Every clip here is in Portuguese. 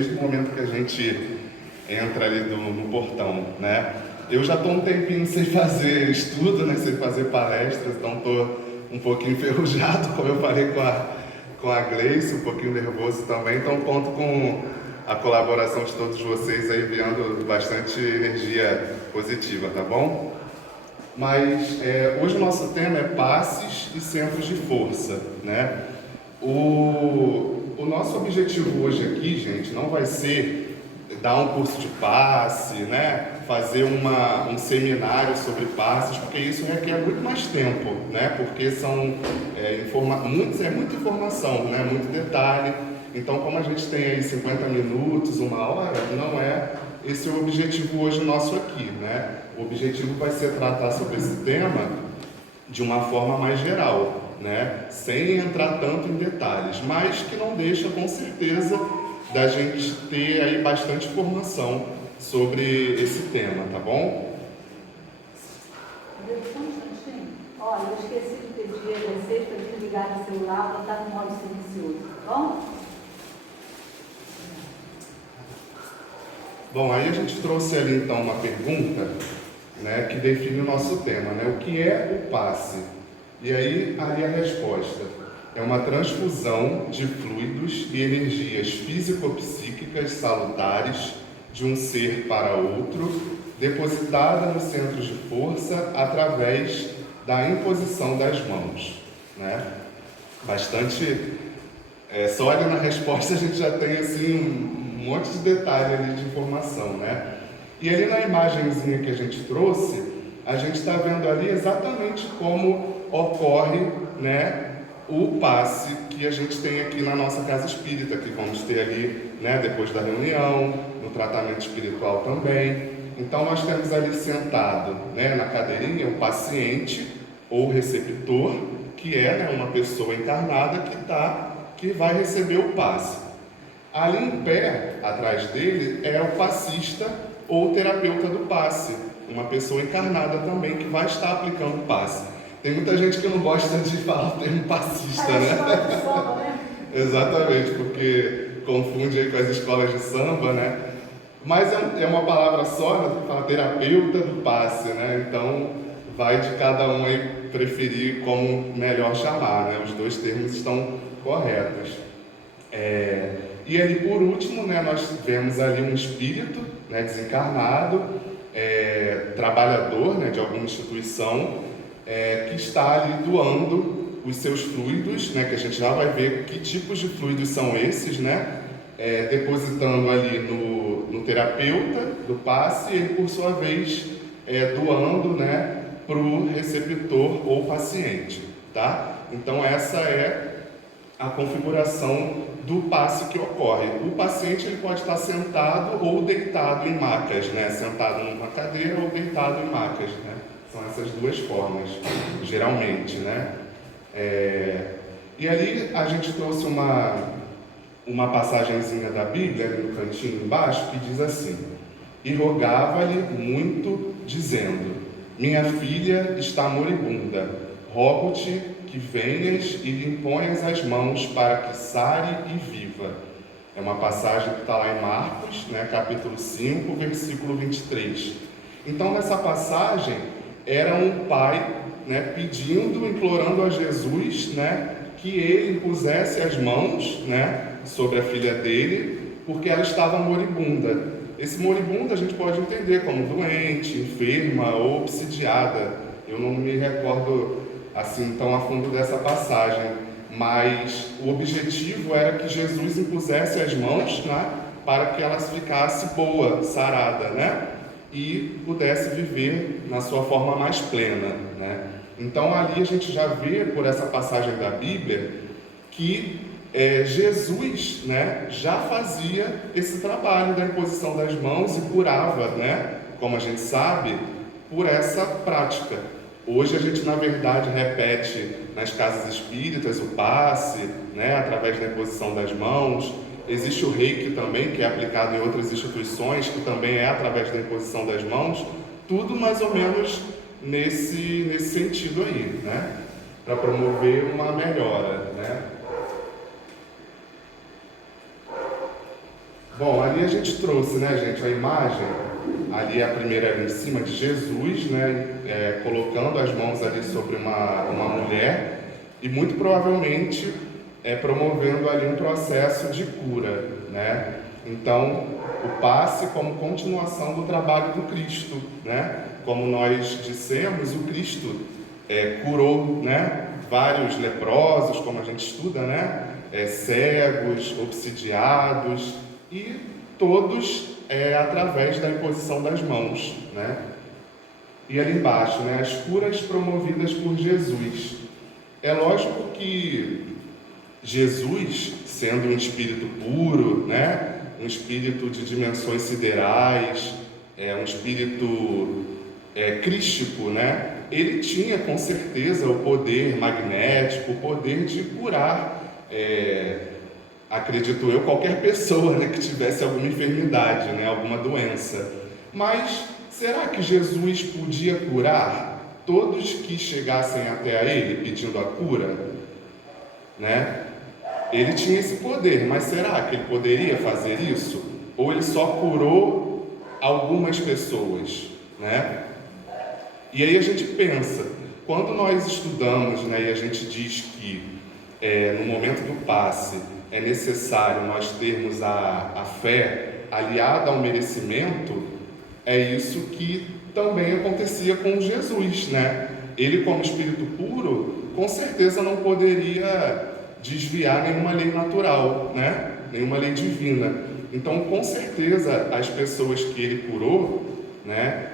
desde o momento que a gente entra ali no portão, né? Eu já estou um tempinho sem fazer estudo, né? Sem fazer palestras, então estou um pouquinho enferrujado, como eu falei com a Gleice, um pouquinho nervoso também, então conto com a colaboração de todos vocês aí, enviando bastante energia positiva, tá bom? Mas hoje o nosso tema é passes e centros de força, né? O nosso objetivo hoje aqui, gente, não vai ser dar um curso de passe, né? Fazer um seminário sobre passes, porque isso requer muito mais tempo, né? Porque são muita informação, né? Muito detalhe. Então, como a gente tem aí 50 minutos, 1 hora, não é esse o objetivo hoje nosso aqui, né? O objetivo vai ser tratar sobre esse tema de uma forma mais geral, né? Sem entrar tanto em detalhes, mas que não deixa, com certeza, da gente ter aí bastante informação sobre esse tema, tá bom? Só um instantinho. Olha, eu esqueci de pedir a vocês para desligar o celular para estar no modo silencioso, tá bom? Bom, aí a gente trouxe ali então uma pergunta, né, que define o nosso tema, né? O que é o passe? E aí ali a resposta é uma transfusão de fluidos e energias físico-psíquicas salutares de um ser para outro, depositada nos centros de força através da imposição das mãos, né? Bastante, só olha na resposta a gente já tem assim um monte de detalhe ali de informação, né? E ali na imagenzinha que a gente trouxe, a gente está vendo ali exatamente como ocorre, né, o passe que a gente tem aqui na nossa casa espírita, que vamos ter ali, né, depois da reunião, no tratamento espiritual também. Então nós temos ali sentado, né, na cadeirinha o paciente ou receptor, que é, né, uma pessoa encarnada que vai receber o passe. Ali em pé, atrás dele, é o passista ou terapeuta do passe, uma pessoa encarnada também que vai estar aplicando o passe. Tem muita gente que não gosta de falar o termo passista, né? Samba, né? Exatamente, porque confunde aí com as escolas de samba, né? Mas é uma palavra só, né? Fala terapeuta do passe, né? Então vai de cada um aí preferir como melhor chamar, né? Os dois termos estão corretos. E ali por último, né, nós vemos ali um espírito, né, desencarnado, trabalhador, né, de alguma instituição, que está ali doando os seus fluidos, né, que a gente já vai ver que tipos de fluidos são esses, né, depositando ali no terapeuta do passe e ele, por sua vez, doando, né, para o receptor ou paciente, tá? Então essa é a configuração do passe que ocorre. O paciente ele pode estar sentado ou deitado em macas, né? Sentado numa cadeira ou deitado em macas, né? São essas duas formas, geralmente, né? E ali a gente trouxe uma passagenzinha da Bíblia, ali no cantinho embaixo, que diz assim: E rogava-lhe muito, dizendo: Minha filha está moribunda, rogo-te que venhas e lhe imponhas as mãos para que sare e viva. É uma passagem que está lá em Marcos, né, capítulo 5, versículo 23. Então, nessa passagem, era um pai, né, pedindo, implorando a Jesus, né, que ele impusesse as mãos, né, sobre a filha dele, porque ela estava moribunda. Esse moribundo a gente pode entender como doente, enferma ou obsidiada. Eu não me recordo assim tão a fundo dessa passagem, mas o objetivo era que Jesus impusesse as mãos, né, para que ela ficasse boa, sarada, né, e pudesse viver na sua forma mais plena, né. Então ali a gente já vê por essa passagem da Bíblia que Jesus, né, já fazia esse trabalho da imposição das mãos e curava, né, como a gente sabe, por essa prática. Hoje a gente, na verdade, repete nas casas espíritas o passe, né, através da imposição das mãos. Existe o reiki também, que é aplicado em outras instituições, que também é através da imposição das mãos. Tudo mais ou menos nesse sentido aí, né, para promover uma melhora, né. Bom, ali a gente trouxe, né, gente, a imagem, ali a primeira ali em cima de Jesus, né, colocando as mãos ali sobre uma mulher e muito provavelmente promovendo ali um processo de cura, né? Então, o passe como continuação do trabalho do Cristo, né? Como nós dissemos, o Cristo curou, né, vários leprosos, como a gente estuda, né? Cegos, obsidiados, e todos através da imposição das mãos, né? E ali embaixo, né, as curas promovidas por Jesus. É lógico que Jesus, sendo um espírito puro, né, um espírito de dimensões siderais, um espírito crístico, né, ele tinha com certeza o poder magnético, o poder de curar, acredito eu, qualquer pessoa, né, que tivesse alguma enfermidade, né, alguma doença. Mas será que Jesus podia curar todos que chegassem até a ele pedindo a cura, né? Ele tinha esse poder, mas será que ele poderia fazer isso? Ou ele só curou algumas pessoas, né? E aí a gente pensa, quando nós estudamos, né, e a gente diz que no momento do passe é necessário nós termos a fé aliada ao merecimento, é isso que também acontecia com Jesus, né? Ele, como espírito puro, com certeza não poderia desviar nenhuma lei natural, né? Nenhuma lei divina. Então, com certeza, as pessoas que ele curou, né,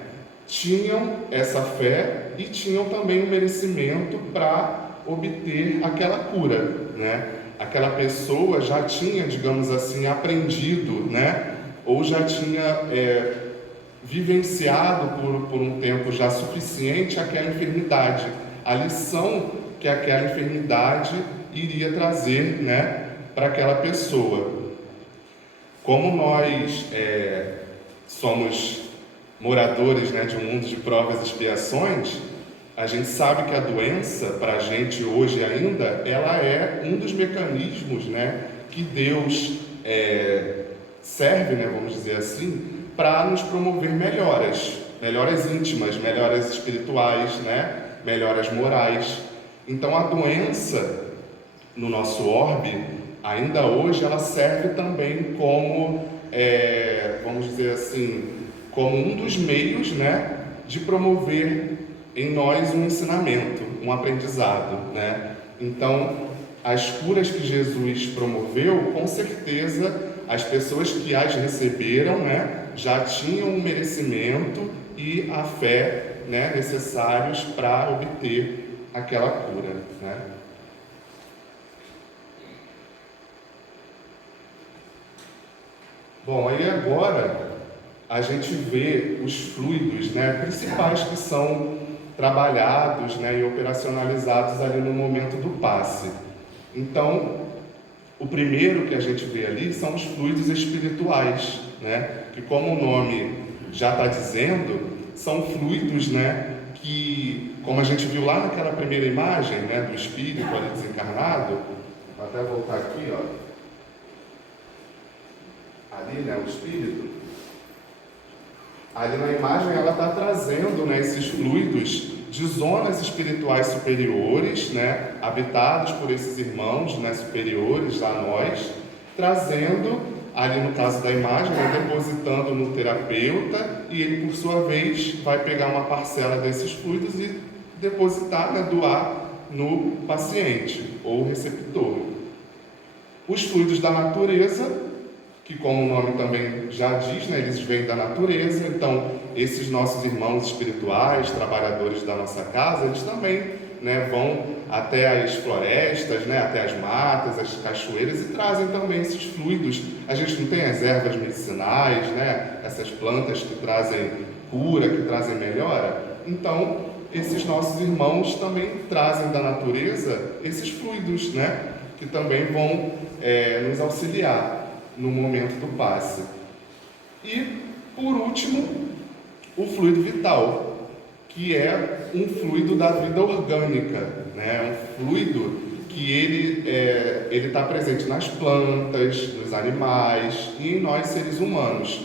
tinham essa fé e tinham também o merecimento para obter aquela cura, né? Aquela pessoa já tinha, digamos assim, aprendido, né? Ou já tinha vivenciado por um tempo já suficiente aquela enfermidade, a lição que aquela enfermidade iria trazer, né, para aquela pessoa. Como nós somos moradores, né, de um mundo de provas e expiações, a gente sabe que a doença, para a gente hoje ainda, ela é um dos mecanismos, né, que Deus serve, né, vamos dizer assim, para nos promover melhoras íntimas, melhoras espirituais, né, melhoras morais. Então a doença no nosso orbe, ainda hoje, ela serve também como, vamos dizer assim, como um dos meios, né, de promover em nós um ensinamento, um aprendizado, né? Então, as curas que Jesus promoveu, com certeza, as pessoas que as receberam, né, já tinham o merecimento e a fé, né, necessários para obter aquela cura, né? Bom, aí agora a gente vê os fluidos, né, principais que são trabalhados, né, e operacionalizados ali no momento do passe. Então, o primeiro que a gente vê ali são os fluidos espirituais, né, que, como o nome já está dizendo, são fluidos, né, que, como a gente viu lá naquela primeira imagem, né, do espírito ali desencarnado, vou até voltar aqui, ó, ali, né, o espírito, ali na imagem ela está trazendo, né, esses fluidos de zonas espirituais superiores, né, habitados por esses irmãos, né, superiores a nós, trazendo, ali no caso da imagem, né, depositando no terapeuta, e ele, por sua vez, vai pegar uma parcela desses fluidos e depositar, né, doar no paciente ou receptor. Os fluidos da natureza, que, como o nome também já diz, né, eles vêm da natureza. Então, esses nossos irmãos espirituais, trabalhadores da nossa casa, eles também, né, vão até as florestas, né, até as matas, as cachoeiras, e trazem também esses fluidos. A gente não tem as ervas medicinais, né, essas plantas que trazem cura, que trazem melhora? Então, esses nossos irmãos também trazem da natureza esses fluidos, né, que também vão nos auxiliar no momento do passe. E, por último, o fluido vital, que é um fluido da vida orgânica, né? Um fluido que que ele está presente nas plantas, nos animais e em nós seres humanos.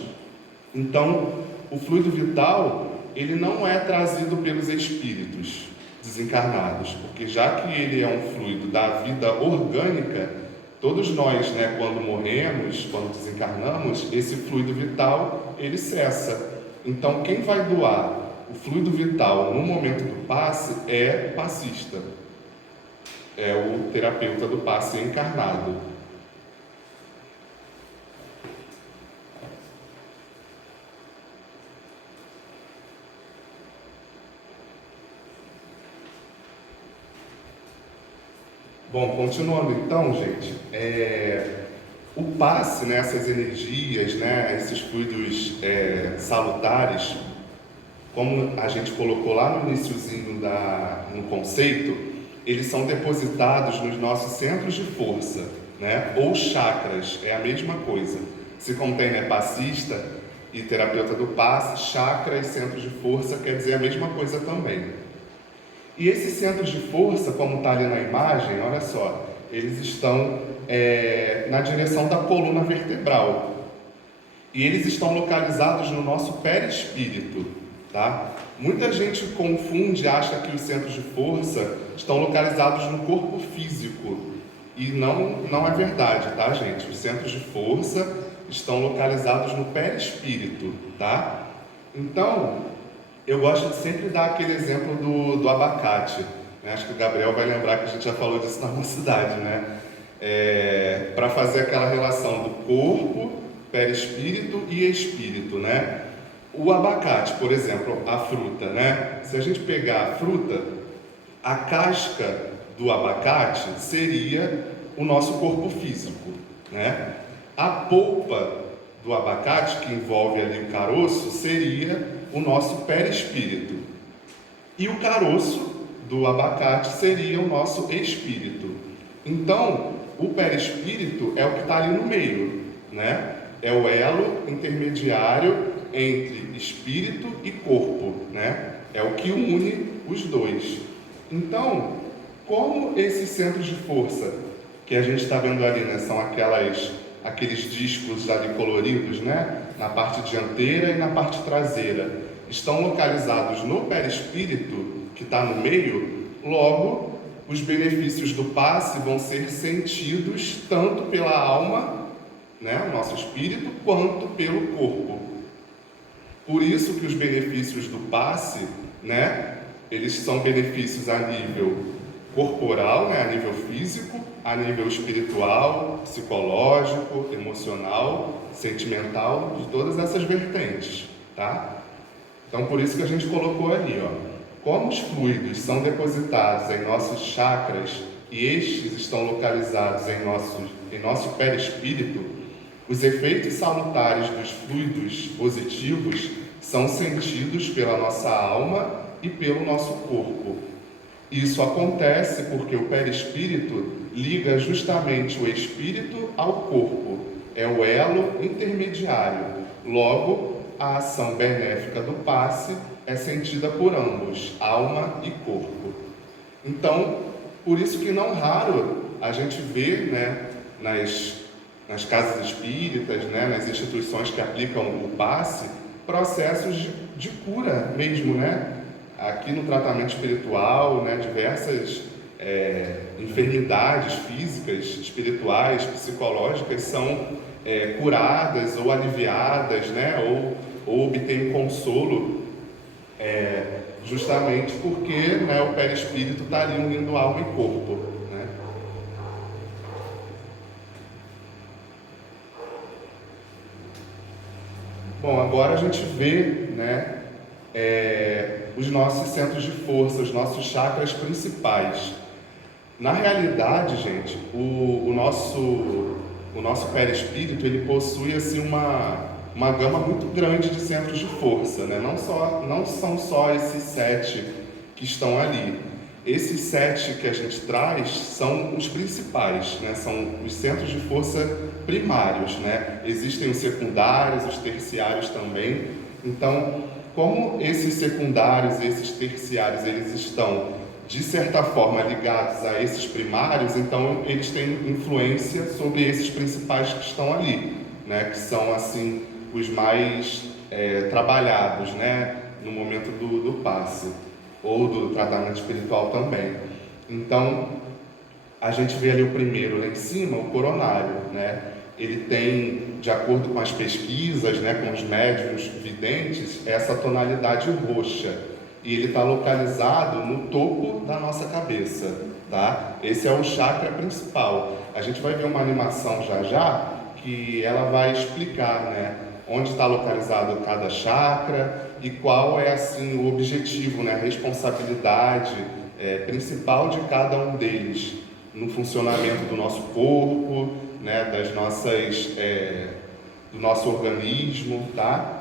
Então, o fluido vital, ele não é trazido pelos espíritos desencarnados, porque já que ele é um fluido da vida orgânica, todos nós, né, quando morremos, quando desencarnamos, esse fluido vital, ele cessa. Então, quem vai doar o fluido vital no momento do passe é o passista, é o terapeuta do passe encarnado. Bom, continuando então, gente, o passe, né, essas energias, né, esses fluidos salutares, como a gente colocou lá no iniciozinho no conceito, eles são depositados nos nossos centros de força, né, ou chakras, é a mesma coisa. Se contém, né, passista e terapeuta do passe, chakra e centros de força quer dizer a mesma coisa também. E esses centros de força, como está ali na imagem, olha só, eles estão na direção da coluna vertebral. E eles estão localizados no nosso perispírito, tá? Muita gente confunde, acha que os centros de força estão localizados no corpo físico. E não é verdade, tá, gente? Os centros de força estão localizados no perispírito, tá? Então, eu gosto de sempre dar aquele exemplo do abacate, né? Acho que o Gabriel vai lembrar que a gente já falou disso na mocidade, né? Para fazer aquela relação do corpo, perispírito e espírito, né? O abacate, por exemplo, a fruta, né? Se a gente pegar a fruta, a casca do abacate seria o nosso corpo físico, né? A polpa do abacate, que envolve ali o caroço, seria o nosso perispírito. E o caroço do abacate seria o nosso espírito. Então, o perispírito é o que está ali no meio, né? É o elo intermediário entre espírito e corpo, né? É o que une os dois. Então, como esses centros de força que a gente está vendo ali, né, são aqueles discos ali coloridos, né, na parte dianteira e na parte traseira, estão localizados no perispírito, que está no meio, logo, os benefícios do passe vão ser sentidos tanto pela alma, né, o nosso espírito, quanto pelo corpo. Por isso que os benefícios do passe, né, eles são benefícios a nível corporal, né, a nível físico, a nível espiritual, psicológico, emocional, sentimental, de todas essas vertentes, tá? Então, por isso que a gente colocou ali, ó, como os fluidos são depositados em nossos chakras e estes estão localizados em nosso perispírito, os efeitos salutares dos fluidos positivos são sentidos pela nossa alma e pelo nosso corpo. Isso acontece porque o perispírito liga justamente o espírito ao corpo, é o elo intermediário. Logo, a ação benéfica do passe é sentida por ambos, alma e corpo. Então, por isso que não raro a gente vê, né, nas casas espíritas, né, nas instituições que aplicam o passe, processos de cura mesmo, né? Aqui no tratamento espiritual, né, diversas enfermidades físicas, espirituais, psicológicas são curadas ou aliviadas, né, ou obtêm consolo, justamente porque, né, o perispírito está ali unindo alma e corpo, né? Bom, agora a gente vê, né, os nossos centros de força, os nossos chakras principais. Na realidade, gente, o nosso perispírito, ele possui assim uma gama muito grande de centros de força, né? Não são só esses 7 que estão ali. Esses 7 que a gente traz são os principais, né? São os centros de força primários, né? Existem os secundários, os terciários também. Então, como esses secundários e esses terciários, eles estão de certa forma, ligados a esses primários, então eles têm influência sobre esses principais que estão ali, né? Que são, assim, os mais trabalhados, né? No momento do passe, ou do tratamento espiritual também. Então, a gente vê ali o primeiro lá em cima, o coronário, né? Ele tem, de acordo com as pesquisas, né, com os médiuns videntes, essa tonalidade roxa. E ele está localizado no topo da nossa cabeça, tá? Esse é o chakra principal. A gente vai ver uma animação já que ela vai explicar, né, onde está localizado cada chakra e qual é, assim, o objetivo, né, a responsabilidade principal de cada um deles no funcionamento do nosso corpo, né, das nossas, do nosso organismo, tá?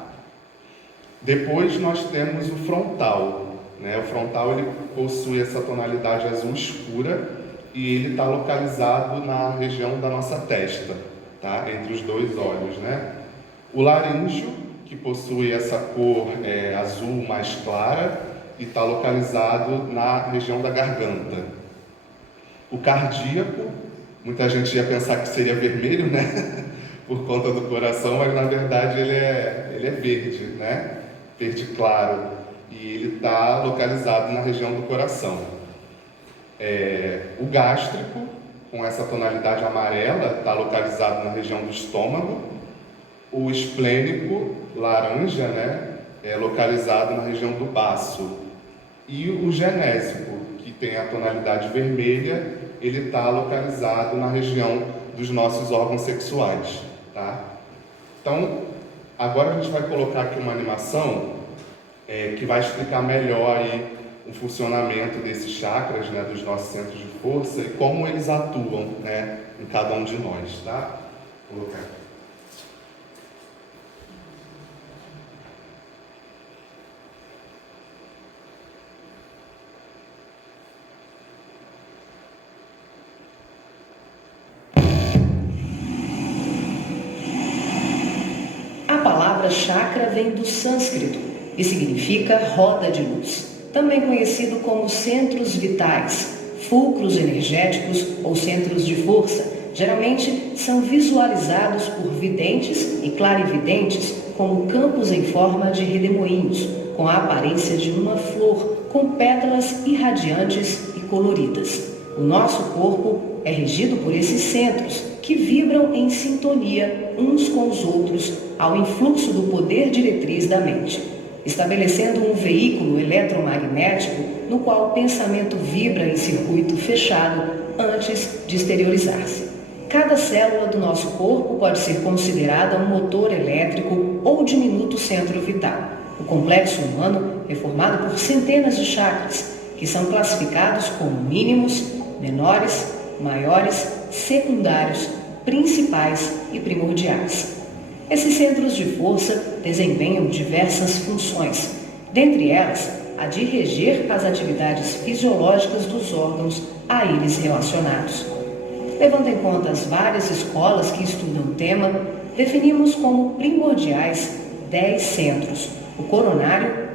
Depois nós temos o frontal, né? O frontal ele possui essa tonalidade azul escura e ele está localizado na região da nossa testa, tá? Entre os dois olhos, né? O laríngeo, que possui essa cor azul mais clara e está localizado na região da garganta. O cardíaco, muita gente ia pensar que seria vermelho, né? Por conta do coração, mas na verdade ele é verde, né? Verde claro, e ele está localizado na região do coração. O gástrico, com essa tonalidade amarela, está localizado na região do estômago. O esplênico, laranja, né, é localizado na região do baço. E o genésico, que tem a tonalidade vermelha, ele está localizado na região dos nossos órgãos sexuais, tá? Então, agora a gente vai colocar aqui uma animação que vai explicar melhor aí o funcionamento desses chakras, né, dos nossos centros de força e como eles atuam, né, em cada um de nós, tá? Vou colocar aqui. A palavra chakra vem do sânscrito e significa roda de luz, também conhecido como centros vitais, fulcros energéticos ou centros de força. Geralmente são visualizados por videntes e clarividentes como campos em forma de redemoinhos, com a aparência de uma flor, com pétalas irradiantes e coloridas. O nosso corpo é regido por esses centros, que vibram em sintonia uns com os outros ao influxo do poder diretriz da mente, estabelecendo um veículo eletromagnético no qual o pensamento vibra em circuito fechado antes de exteriorizar-se. Cada célula do nosso corpo pode ser considerada um motor elétrico ou diminuto centro vital. O complexo humano é formado por centenas de chakras, que são classificados como mínimos, menores, maiores, secundários, principais e primordiais. Esses centros de força desempenham diversas funções, dentre elas a de reger as atividades fisiológicas dos órgãos a eles relacionados. Levando em conta as várias escolas que estudam o tema, definimos como primordiais 10 centros: o coronário,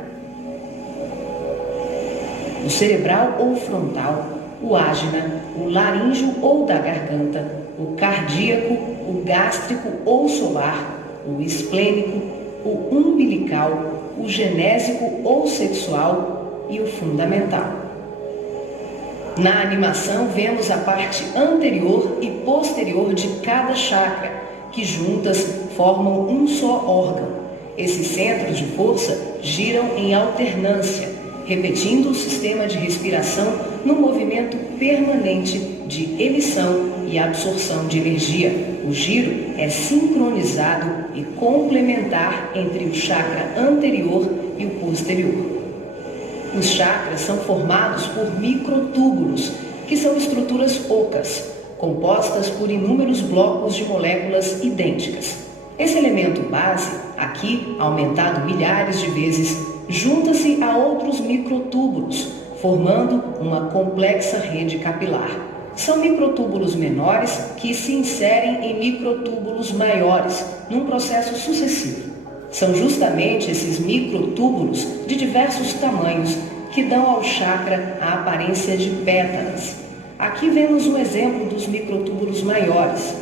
o cerebral ou frontal, o ágina, o laríngeo ou da garganta, o cardíaco, o gástrico ou solar, o esplênico, o umbilical, o genésico ou sexual e o fundamental. Na animação vemos a parte anterior e posterior de cada chakra, que juntas formam um só órgão. Esses centros de força giram em alternância, repetindo o sistema de respiração num movimento permanente de emissão e absorção de energia. O giro é sincronizado e complementar entre o chakra anterior e o posterior. Os chakras são formados por microtúbulos, que são estruturas ocas, compostas por inúmeros blocos de moléculas idênticas. Esse elemento base, aqui aumentado milhares de vezes, junta-se a outros microtúbulos, formando uma complexa rede capilar. São microtúbulos menores que se inserem em microtúbulos maiores, num processo sucessivo. São justamente esses microtúbulos de diversos tamanhos que dão ao chakra a aparência de pétalas. Aqui vemos um exemplo dos microtúbulos maiores.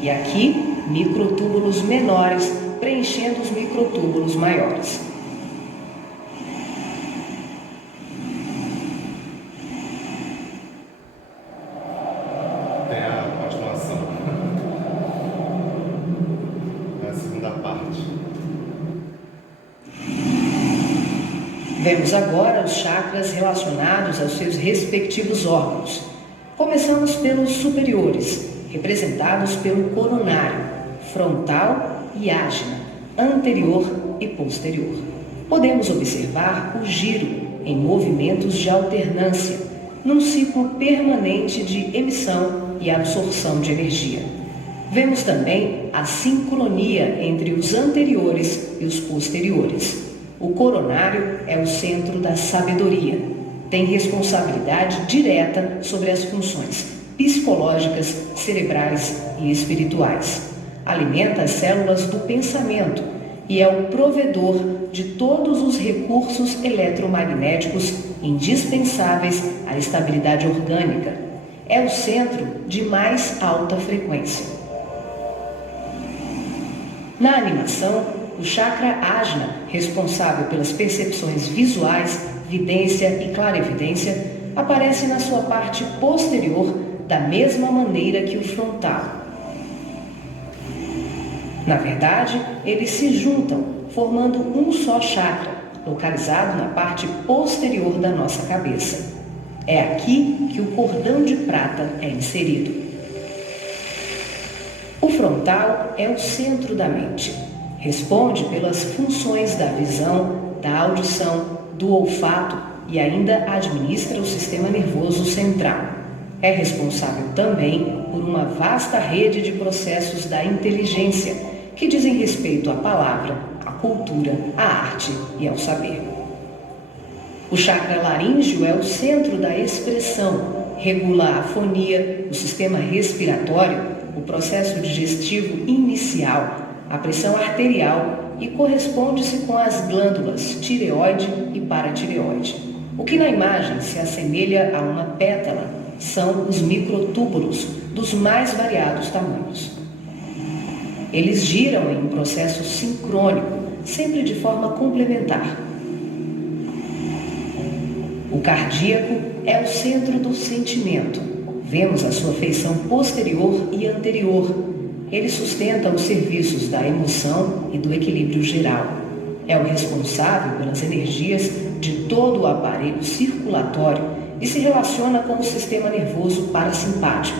E aqui, microtúbulos menores preenchendo os microtúbulos maiores. Tem a continuação. É a segunda parte. Vemos agora os chakras relacionados aos seus respectivos órgãos. Começamos pelos superiores, representados pelo coronário, frontal e ágina, anterior e posterior. Podemos observar o giro em movimentos de alternância, num ciclo permanente de emissão e absorção de energia. Vemos também a sincronia entre os anteriores e os posteriores. O coronário é o centro da sabedoria. Tem responsabilidade direta sobre as funções psicológicas, cerebrais e espirituais. Alimenta as células do pensamento e é o provedor de todos os recursos eletromagnéticos indispensáveis à estabilidade orgânica. É o centro de mais alta frequência. Na animação, o chakra ágna, responsável pelas percepções visuais, vidência e clarevidência, aparece na sua parte posterior da mesma maneira que o frontal. Na verdade, eles se juntam, formando um só chakra, localizado na parte posterior da nossa cabeça. É aqui que o cordão de prata é inserido. O frontal é o centro da mente. Responde pelas funções da visão, da audição, do olfato e ainda administra o sistema nervoso central. É responsável também por uma vasta rede de processos da inteligência que dizem respeito à palavra, à cultura, à arte e ao saber. O chakra laríngeo é o centro da expressão, regula a afonia, o sistema respiratório, o processo digestivo inicial, a pressão arterial e corresponde-se com as glândulas tireoide e paratireoide. O que na imagem se assemelha a uma pétala são os microtúbulos dos mais variados tamanhos. Eles giram em um processo sincrônico, sempre de forma complementar. O cardíaco é o centro do sentimento. Vemos a sua feição posterior e anterior. Ele sustenta os serviços da emoção e do equilíbrio geral. É o responsável pelas energias de todo o aparelho circulatório e se relaciona com o sistema nervoso parasimpático.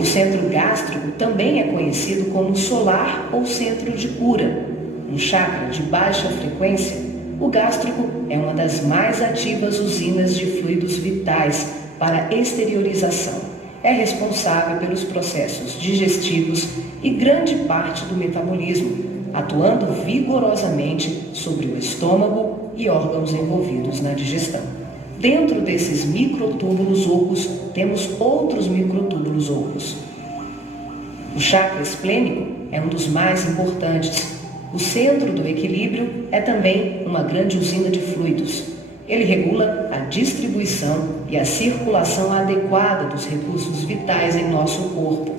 O centro gástrico também é conhecido como solar ou centro de cura. Um chakra de baixa frequência, o gástrico é uma das mais ativas usinas de fluidos vitais para exteriorização. É responsável pelos processos digestivos e grande parte do metabolismo, atuando vigorosamente sobre o estômago e órgãos envolvidos na digestão. Dentro desses microtúbulos ocos, temos outros microtúbulos ocos. O chakra esplênico é um dos mais importantes. O centro do equilíbrio é também uma grande usina de fluidos. Ele regula a distribuição e a circulação adequada dos recursos vitais em nosso corpo.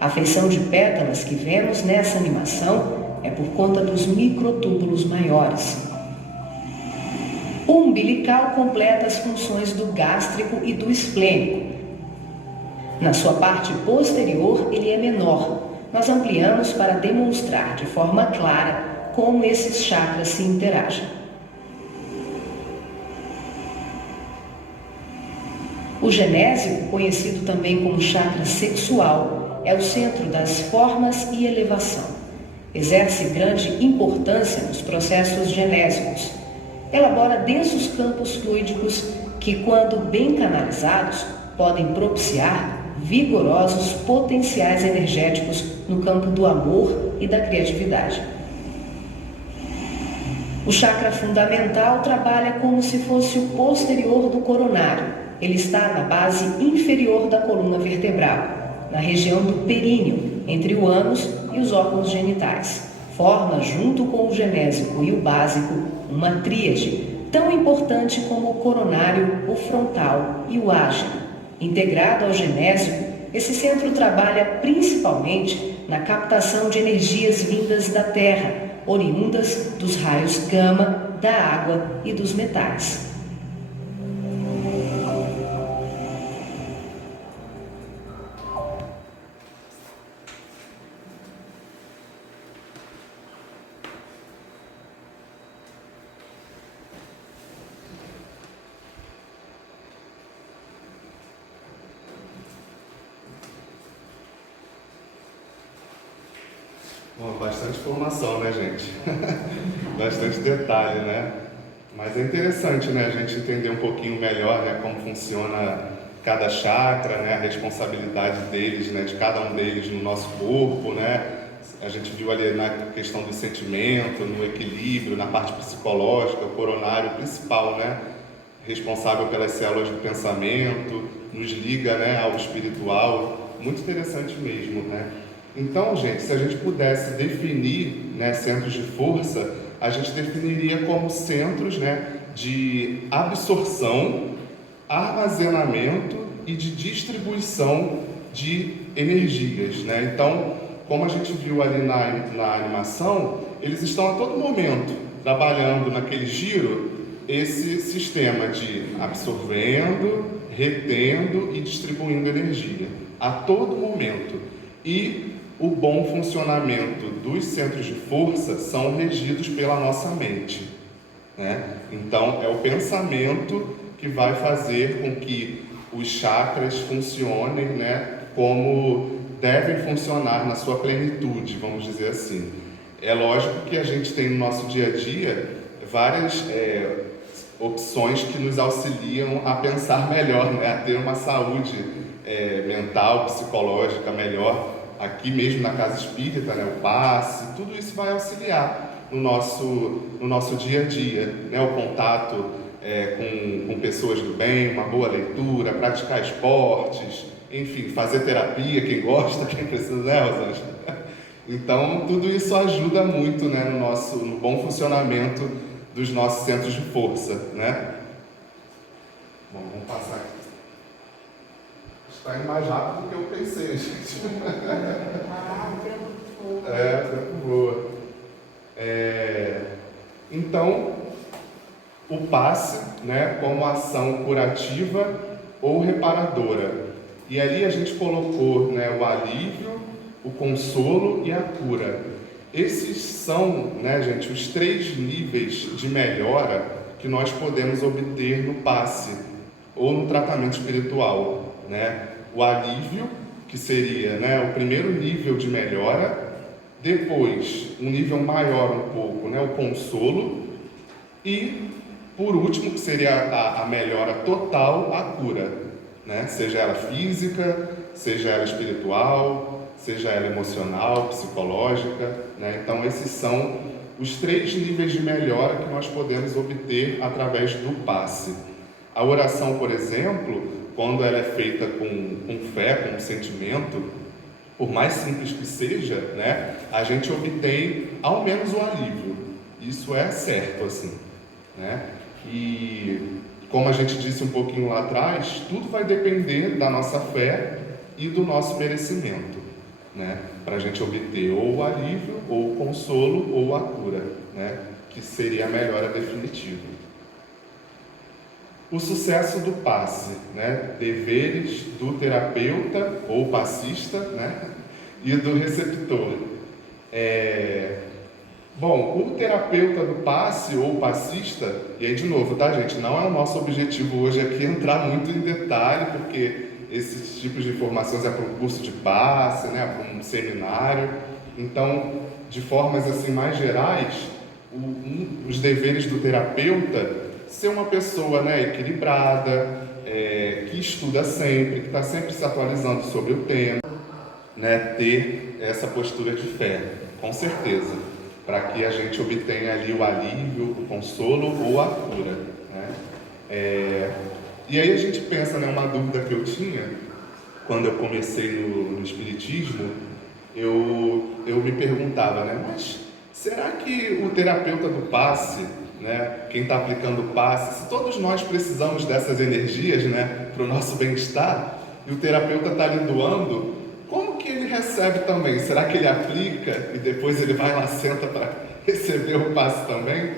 A feição de pétalas que vemos nessa animação é por conta dos microtúbulos maiores. O umbilical completa as funções do gástrico e do esplênico. Na sua parte posterior, ele é menor. Nós ampliamos para demonstrar de forma clara como esses chakras se interagem. O genésico, conhecido também como chakra sexual, é o centro das formas e elevação. Exerce grande importância nos processos genésicos. Elabora densos campos fluídicos que, quando bem canalizados, podem propiciar vigorosos potenciais energéticos no campo do amor e da criatividade. O chakra fundamental trabalha como se fosse o posterior do coronário. Ele está na base inferior da coluna vertebral, na região do períneo, entre o ânus e os órgãos genitais. forma, junto com o genésico e o básico, uma tríade, tão importante como o coronário, o frontal e o ágil. Integrado ao genésico, esse centro trabalha principalmente na captação de energias vindas da Terra, oriundas dos raios gama, da água e dos metais. Bom, bastante informação, né, gente? Bastante detalhe, né? Mas é interessante, né, a gente entender um pouquinho melhor, né, como funciona cada chakra, né, a responsabilidade deles, né, de cada um deles no nosso corpo, né? A gente viu ali na questão do sentimento, no equilíbrio, na parte psicológica, o coronário principal, né, responsável pelas células do pensamento, nos liga, né, ao espiritual. Muito interessante mesmo, né? Então, gente, se a gente pudesse definir, né, centros de força, a gente definiria como centros, né, de absorção, armazenamento e de distribuição de energias, né? Então, como a gente viu ali na animação, eles estão a todo momento trabalhando naquele giro esse sistema de absorvendo, retendo e distribuindo energia a todo momento. E o bom funcionamento dos centros de força são regidos pela nossa mente, né? Então, é o pensamento que vai fazer com que os chakras funcionem, né, como devem funcionar na sua plenitude, vamos dizer assim. É lógico que a gente tem no nosso dia a dia várias opções que nos auxiliam a pensar melhor, né, a ter uma saúde mental, psicológica melhor. Aqui mesmo na casa espírita, né, o passe, tudo isso vai auxiliar no nosso dia a dia, né, o contato com pessoas do bem, uma boa leitura, praticar esportes, enfim, fazer terapia, quem gosta, quem precisa, né, Rosângela? Então, tudo isso ajuda muito, né, no bom funcionamento dos nossos centros de força, né? Bom, vamos passar aqui. Está indo mais rápido do que eu pensei, gente. O tempo voa. O tempo voa. Então, o passe, né, como ação curativa ou reparadora. E ali a gente colocou, né, o alívio, o consolo e a cura. Esses são, né, gente, os 3 níveis de melhora que nós podemos obter no passe ou no tratamento espiritual, né? O alívio, que seria, né, o primeiro nível de melhora, depois um nível maior um pouco, né, o consolo, e por último, que seria a melhora total, a cura, né? Seja ela física, seja ela espiritual, seja ela emocional, psicológica, né? Então esses são os 3 níveis de melhora que nós podemos obter através do passe. A oração, por exemplo, quando ela é feita com fé, com sentimento, por mais simples que seja, né, a gente obtém ao menos o alívio. Isso é certo, assim, né? E como a gente disse um pouquinho lá atrás, tudo vai depender da nossa fé e do nosso merecimento, né, para a gente obter ou o alívio, ou o consolo, ou a cura, né, que seria a melhora definitiva. O sucesso do passe, né? Deveres do terapeuta ou passista, né? E do receptor. Bom, o terapeuta do passe ou passista, e aí de novo, tá, gente? Não é o nosso objetivo hoje aqui entrar muito em detalhe, porque esses tipos de informações é para um curso de passe, né? Para um seminário. Então, de formas assim mais gerais, os deveres do terapeuta ser uma pessoa, né, equilibrada, que estuda sempre, que está sempre se atualizando sobre o tema, né, ter essa postura de fé, com certeza, para que a gente obtenha ali o alívio, o consolo ou a cura, né? E aí a gente pensa, né, uma dúvida que eu tinha quando eu comecei no Espiritismo, eu me perguntava, né, mas será que o terapeuta do passe, né, quem está aplicando o passe, se todos nós precisamos dessas energias, né, para o nosso bem-estar, e o terapeuta está ali doando, como que ele recebe também? Será que ele aplica e depois ele vai lá, senta para receber o passe também?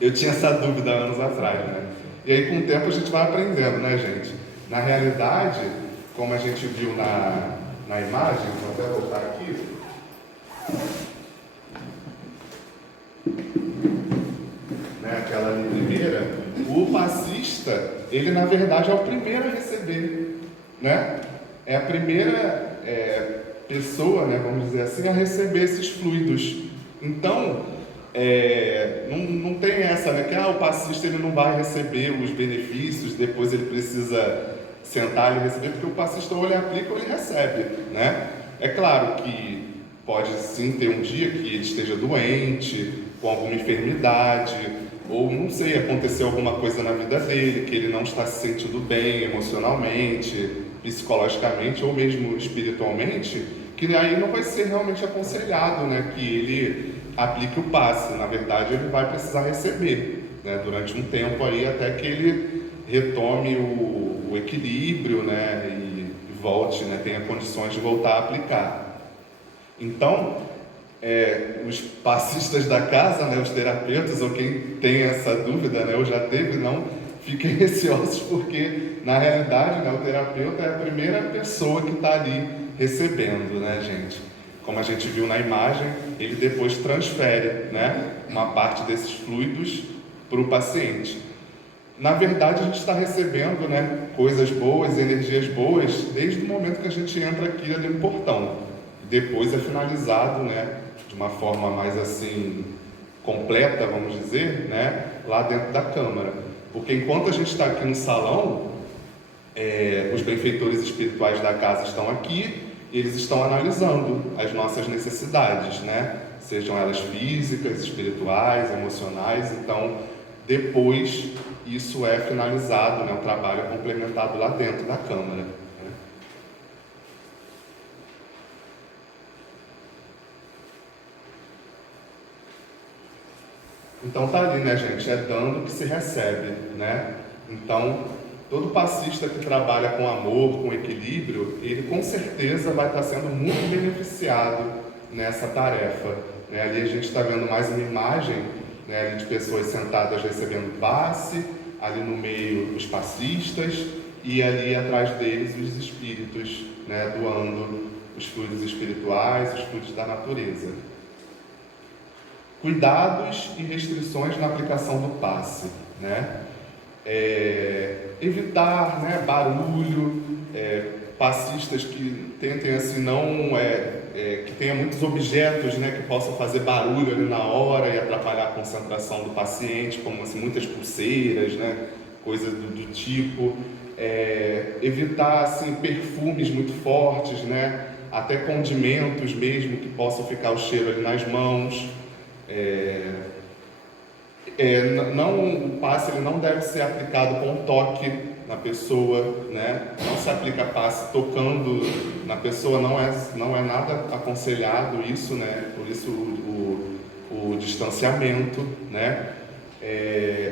Eu tinha essa dúvida anos atrás, né? E aí com o tempo a gente vai aprendendo, né, gente? Na realidade, como a gente viu na imagem, vou até voltar aqui. Né, aquela ali primeira, o passista, ele na verdade é o primeiro a receber, né? É a primeira pessoa, né, vamos dizer assim, a receber esses fluidos. Então, não tem essa, né, que o passista ele não vai receber os benefícios, depois ele precisa sentar e receber, porque o passista ou ele aplica ou ele recebe, né? É claro que pode sim ter um dia que ele esteja doente, com alguma enfermidade, ou não sei, acontecer alguma coisa na vida dele, que ele não está se sentindo bem emocionalmente, psicologicamente ou mesmo espiritualmente, que aí não vai ser realmente aconselhado, né, que ele aplique o passe. Na verdade, ele vai precisar receber, né, durante um tempo aí, até que ele retome o equilíbrio, né, e volte, né, tenha condições de voltar a aplicar. Então, os passistas da casa, né, os terapeutas, ou quem tem essa dúvida, né, ou já teve, não fiquem receosos, porque na realidade, né, o terapeuta é a primeira pessoa que está ali recebendo, né, gente? Como a gente viu na imagem, ele depois transfere, né, uma parte desses fluidos para o paciente. Na verdade, a gente está recebendo, né, coisas boas, energias boas, desde o momento que a gente entra aqui ali no portão. Depois é finalizado, né, de uma forma mais assim completa, vamos dizer, né, lá dentro da câmara. Porque enquanto a gente está aqui no salão, os benfeitores espirituais da casa estão aqui, e eles estão analisando as nossas necessidades, né, sejam elas físicas, espirituais, emocionais. Então, depois isso é finalizado, né, o trabalho é complementado lá dentro da câmara. Então tá ali, né, gente? É dando que se recebe, né? Então, todo passista que trabalha com amor, com equilíbrio, ele com certeza vai estar sendo muito beneficiado nessa tarefa, né? Ali a gente está vendo mais uma imagem, né, ali de pessoas sentadas recebendo passe, ali no meio os passistas e ali atrás deles os espíritos, né, doando os fluidos espirituais, os fluidos da natureza. Cuidados e restrições na aplicação do passe, né? Evitar, né, barulho, passistas que tentem assim que tenha muitos objetos, né, que possam fazer barulho ali na hora e atrapalhar a concentração do paciente, como assim, muitas pulseiras, né, coisas do tipo. Evitar assim, perfumes muito fortes, né, até condimentos mesmo que possam ficar o cheiro ali nas mãos. O passe ele não deve ser aplicado com toque na pessoa, né? Não se aplica passe tocando na pessoa, não é nada aconselhado isso, né? Por isso o distanciamento, né?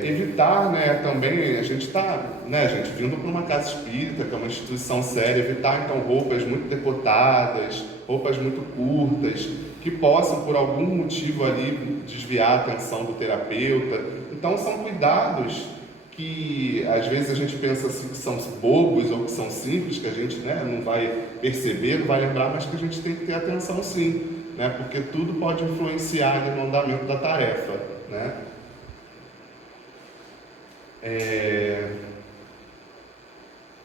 Evitar, né, também, a gente está, né, gente, vindo para uma casa espírita, que é uma instituição séria, evitar então roupas muito decotadas, roupas muito curtas, que possam por algum motivo ali desviar a atenção do terapeuta. Então são cuidados que às vezes a gente pensa assim que são bobos ou que são simples, que a gente, né, não vai perceber, não vai lembrar, mas que a gente tem que ter atenção sim, né, porque tudo pode influenciar ali no andamento da tarefa, né.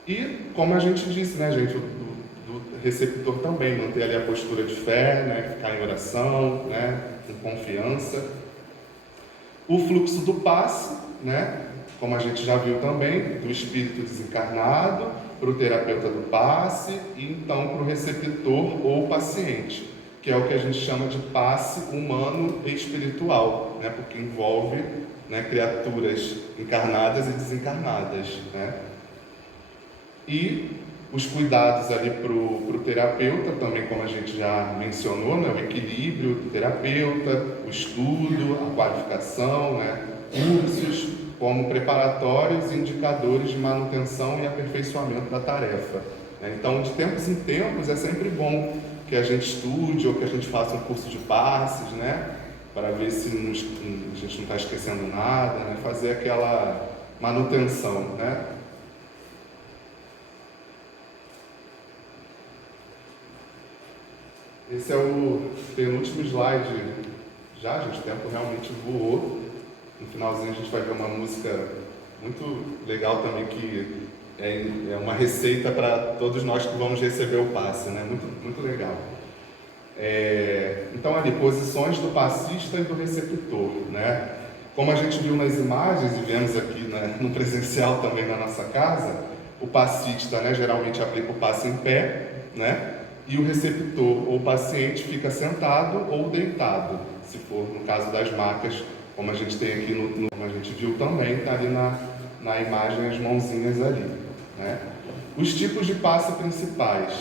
E como a gente disse, né, gente, do receptor também manter ali a postura de fé, né, ficar em oração, né, com confiança. O fluxo do passe, né, como a gente já viu também, do espírito desencarnado para o terapeuta do passe e então para o receptor ou paciente, que é o que a gente chama de passe humano e espiritual, né, porque envolve, né, criaturas encarnadas e desencarnadas, né? E os cuidados ali para o terapeuta, também como a gente já mencionou, né, o equilíbrio do terapeuta, o estudo, a qualificação, né, cursos como preparatórios e indicadores de manutenção e aperfeiçoamento da tarefa. Né? Então, de tempos em tempos, é sempre bom que a gente estude ou que a gente faça um curso de passes, né, para ver se a gente não está esquecendo nada, né, fazer aquela manutenção, né. Esse é o penúltimo slide. Já, gente, o tempo realmente voou. No finalzinho a gente vai ver uma música muito legal também, que é uma receita para todos nós que vamos receber o passe, né? Muito, muito legal. Então, ali, posições do passista e do receptor, né? Como a gente viu nas imagens e vemos aqui, né, no presencial também na nossa casa, o passista, né, geralmente aplica o passe em pé, né? E o receptor ou paciente fica sentado ou deitado, se for no caso das macas, como a gente tem aqui, como a gente viu também, está ali na imagem as mãozinhas ali, né? Os tipos de passe principais.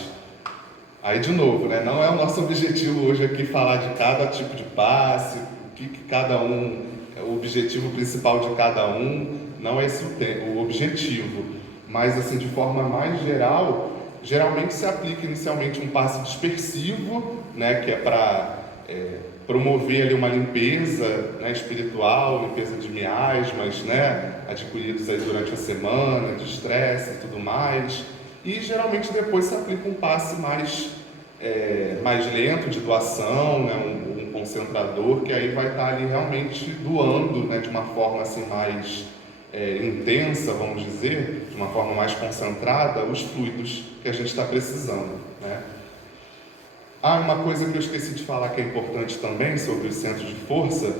Aí, de novo, né, não é o nosso objetivo hoje aqui falar de cada tipo de passe, o que cada um, o objetivo principal de cada um, não é esse o objetivo, mas assim, de forma mais geral, geralmente se aplica inicialmente um passe dispersivo, né, que é para promover ali uma limpeza, né, espiritual, limpeza de miasmas, né, adquiridos aí durante a semana, de estresse e tudo mais. E geralmente depois se aplica um passe mais lento, de doação, né, um concentrador, que aí vai estar ali realmente doando, né, de uma forma assim mais intensa, vamos dizer, de uma forma mais concentrada, os fluidos que a gente está precisando, né? Uma coisa que eu esqueci de falar que é importante também sobre os centros de força,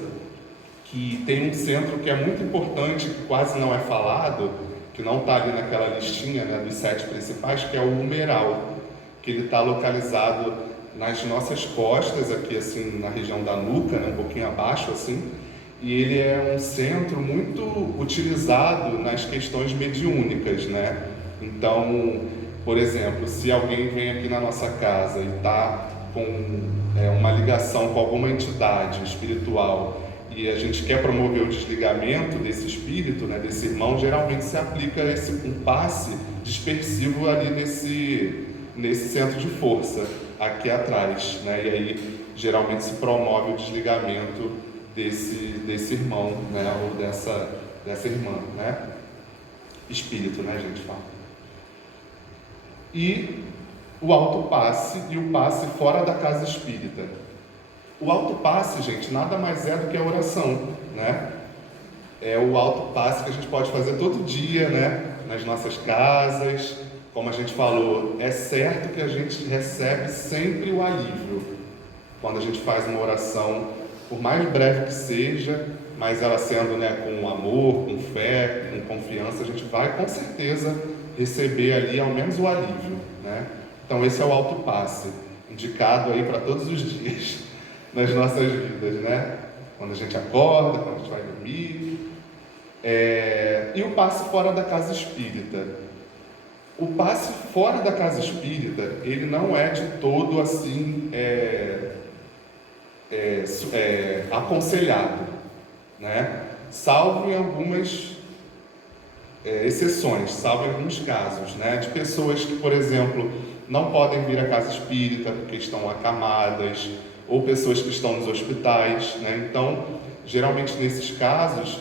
que tem um centro que é muito importante, que quase não é falado, que não está ali naquela listinha, né, dos 7 principais, que é o humeral, que ele está localizado nas nossas costas, aqui assim na região da nuca, né, um pouquinho abaixo assim, e ele é um centro muito utilizado nas questões mediúnicas, né? Então, por exemplo, se alguém vem aqui na nossa casa e está com uma ligação com alguma entidade espiritual e a gente quer promover o desligamento desse espírito, né, desse irmão, geralmente se aplica um passe dispersivo ali nesse centro de força, aqui atrás, né? E aí geralmente se promove o desligamento desse irmão, né, ou dessa irmã, né? Espírito, né, gente fala. E o autopasse e o passe fora da casa espírita. O autopasse, gente, nada mais é do que a oração, né? É o autopasse que a gente pode fazer todo dia, né? Nas nossas casas. Como a gente falou, é certo que a gente recebe sempre o alívio quando a gente faz uma oração, por mais breve que seja, mas ela sendo, né, com amor, com fé, com confiança, a gente vai com certeza receber ali ao menos o alívio, né? Então esse é o autopasse, indicado aí para todos os dias nas nossas vidas, né? Quando a gente acorda, quando a gente vai dormir. E o passe fora da casa espírita. O passe fora da casa espírita, ele não é de todo assim aconselhado, né? Salvo em algumas exceções, salvo em alguns casos, né? De pessoas que, por exemplo, não podem vir à casa espírita porque estão acamadas, ou pessoas que estão nos hospitais, né? Então, geralmente nesses casos,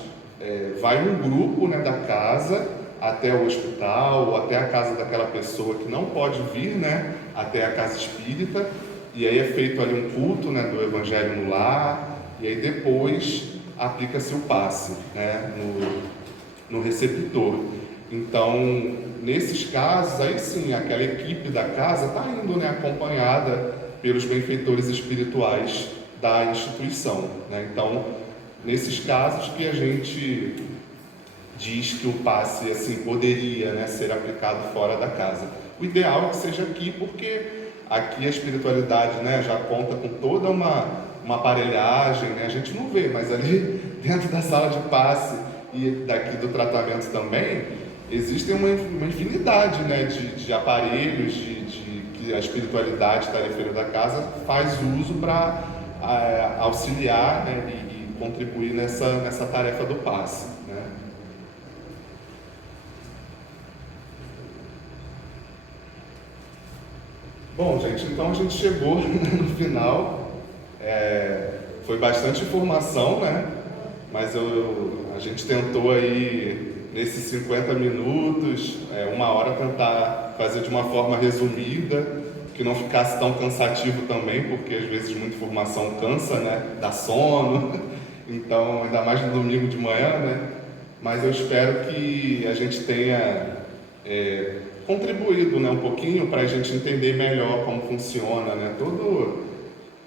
vai um grupo, né, da casa até o hospital, ou até a casa daquela pessoa que não pode vir, né, até a casa espírita, e aí é feito ali um culto, né, do Evangelho no lar, e aí depois aplica-se o passe, né, no receptor. Então, nesses casos, aí sim, aquela equipe da casa está indo, né, acompanhada pelos benfeitores espirituais da instituição, né? Então, nesses casos que a gente diz que o passe assim poderia, né, ser aplicado fora da casa. O ideal é que seja aqui, porque aqui a espiritualidade, né, já conta com toda uma aparelhagem, né? A gente não vê, mas ali dentro da sala de passe e daqui do tratamento também, existem uma infinidade, né, de aparelhos que a espiritualidade tarefeira da casa faz uso para auxiliar, né, e contribuir nessa tarefa do passe, né? Bom, gente, então a gente chegou no final. Foi bastante informação, né? Mas a gente tentou aí, nesses 50 minutos, 1 hora, tentar fazer de uma forma resumida, que não ficasse tão cansativo também, porque às vezes muita informação cansa, né? Dá sono, então, ainda mais no domingo de manhã, né? Mas eu espero que a gente tenha contribuído, né, um pouquinho para a gente entender melhor como funciona, né?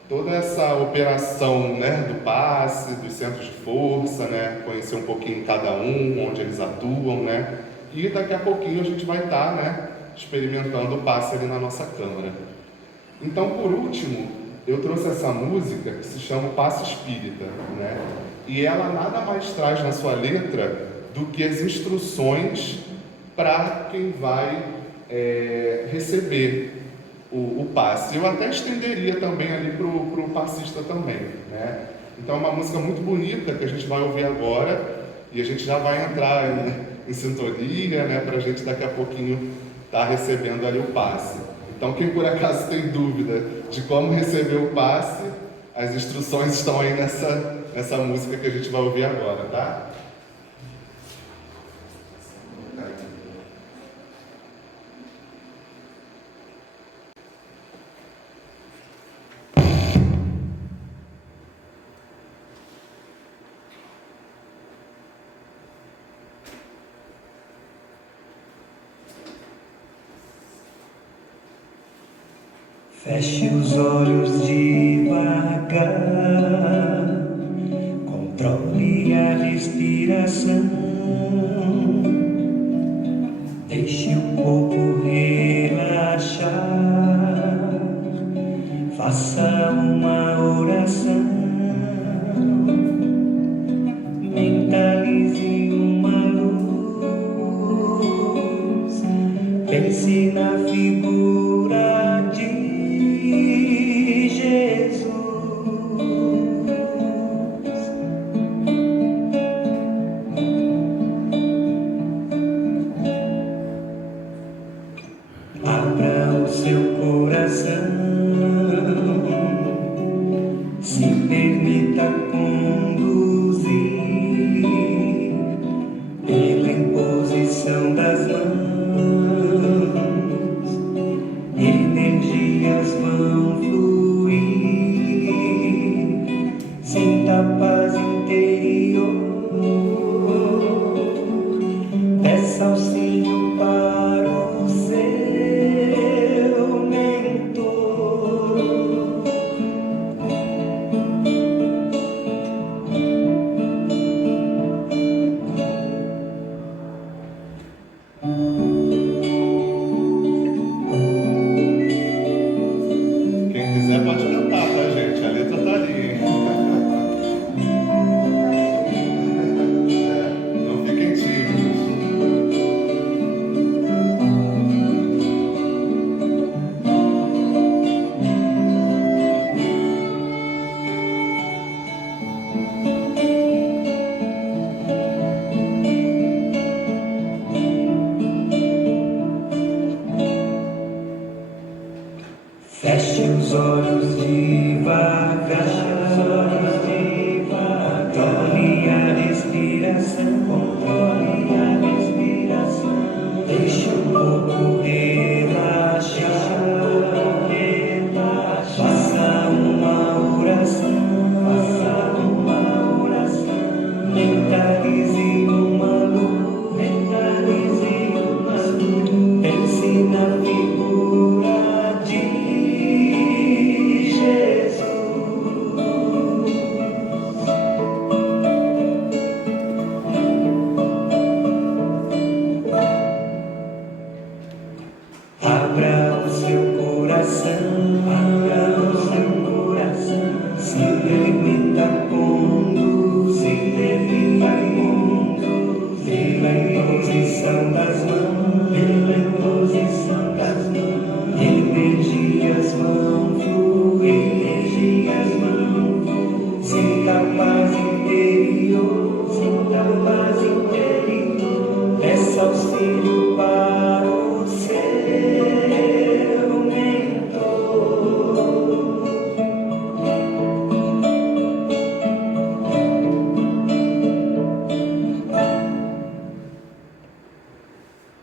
Toda essa operação, né, do passe, dos centros de força, né, conhecer um pouquinho cada um, onde eles atuam, né, e daqui a pouquinho a gente vai estar, né, experimentando o passe ali na nossa câmara. Então, por último, eu trouxe essa música que se chama Passe Espírita, né, e ela nada mais traz na sua letra do que as instruções para quem vai receber o passe. Eu até estenderia também ali para o passista também, né? Então é uma música muito bonita que a gente vai ouvir agora e a gente já vai entrar em sintonia, né? Para a gente daqui a pouquinho estar recebendo ali o passe. Então quem por acaso tem dúvida de como receber o passe, as instruções estão aí nessa música que a gente vai ouvir agora, tá? Feche os olhos devagar, controle a respiração, deixe o corpo relaxar, faça uma oração, mentalize uma luz, pense na figura de Jesus. Abra o seu coração, se permita conduzir pela imposição das mãos, energias vão fluir, sinta a paz interior, peça auxílio para o seu mentor. Quem quiser pode cantar, tá, gente? A letra tá ali, hein? Não fiquem tímidos. Feche os olhos devagar, controle a respiração, deixe o corpo relaxar, faça uma oração, mentalize uma luz, pense na figura de Jesus. Abra o seu coração, se permita conduzir pela pela imposição das mãos, pela imposição das mãos, energias vão fluir, energias vão fluir. Sinta paz interior, sinta paz interior, peça auxílio para o seu mentor.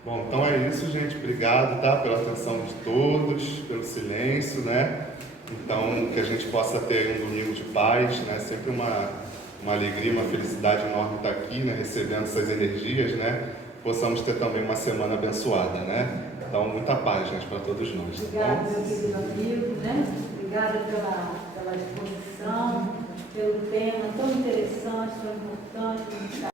Bom, então é isso, gente. Obrigado, tá? Pela atenção de todos, pelo silêncio, né? Então, que a gente possa ter um domingo de paz, né? Sempre uma alegria, uma felicidade enorme estar aqui, né? Recebendo essas energias, né? Possamos ter também uma semana abençoada, né? Então, muita paz, gente, para todos nós. Tá Obrigada, bom? meu querido amigo, né? Obrigada pela exposição, pelo tema tão interessante, tão importante.